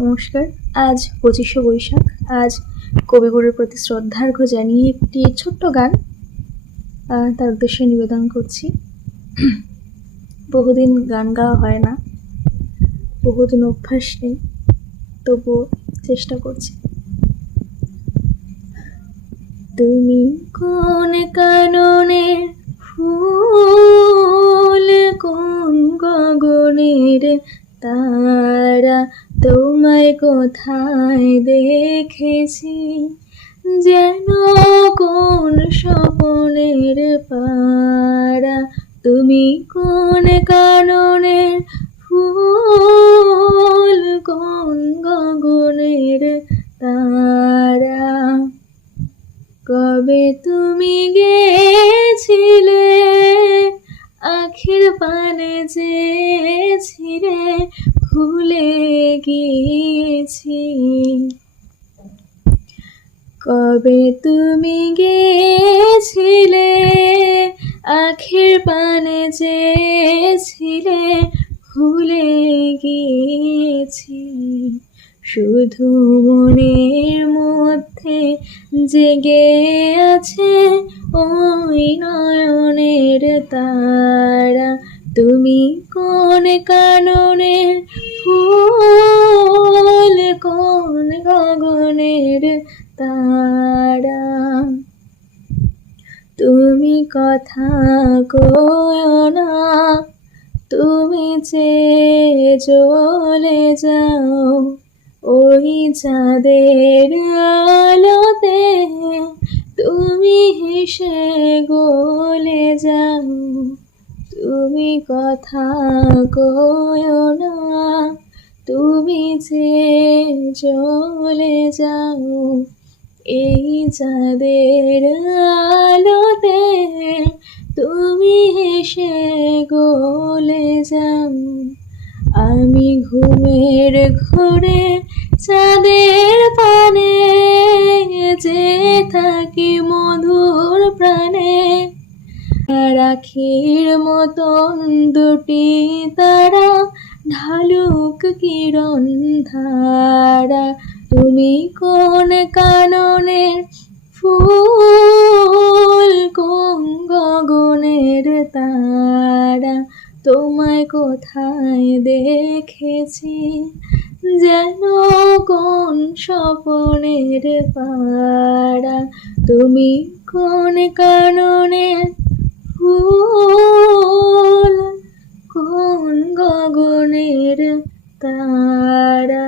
নমস্কার। আজ ২৫শে বৈশাখ। আজ কবিগুরুর প্রতি শ্রদ্ধার্ঘ্য জানিয়ে একটি ছোট্ট গান তার উদ্দেশ্যে নিবেদন করছি। বহুদিন গান গাওয়া হয় না, বহুদিন অভ্যাস নেই, তবুও চেষ্টা করছি। তুমি কোন কাননের ফুল, কোন গগনের তারা, তোমায় কোথায় দেখেছি যেন কোন স্বপনের পারা। তুমি কোন কাননের ফুল, কোন গগনের তারা, কবে তুমি গেছিলে আখির পানে চেয়েছিলে, ভুলে গিয়েছি। কবে তুমি গেছিলে আখির পানে চেয়েছিলে, ভুলে গিয়েছি। শুধু মনের মধ্যে জেগে আছে ওই নয়নের তারা। তুমি কোন কাননের ফুল, কোন গগনের তারা। তুমি কথা কয়ো না, তুমি চেয়ে চলে যাও ওই চাঁদের আলোতে, তুমি হেসে গলে যাও। তুমি কথা কয়ো না, তুমি চেয়ে চলে যাও এই চাঁদের আলোতে, তুমি হেসে গলে যাও। আমি ঘুমের ঘোরে চাঁদের পানে যে থাকি মধুর প্রাণে, রাখির মতন দুটি তারা ঢালুক কিরণ ধারা। তুমি কোন কাননের ফুল, কোন গগনের তারা, তোমায় কোথায় দেখেছি যেন কোন স্বপনের পারা। তুমি কোন কাননের ফুল, কোন গগনের তারা।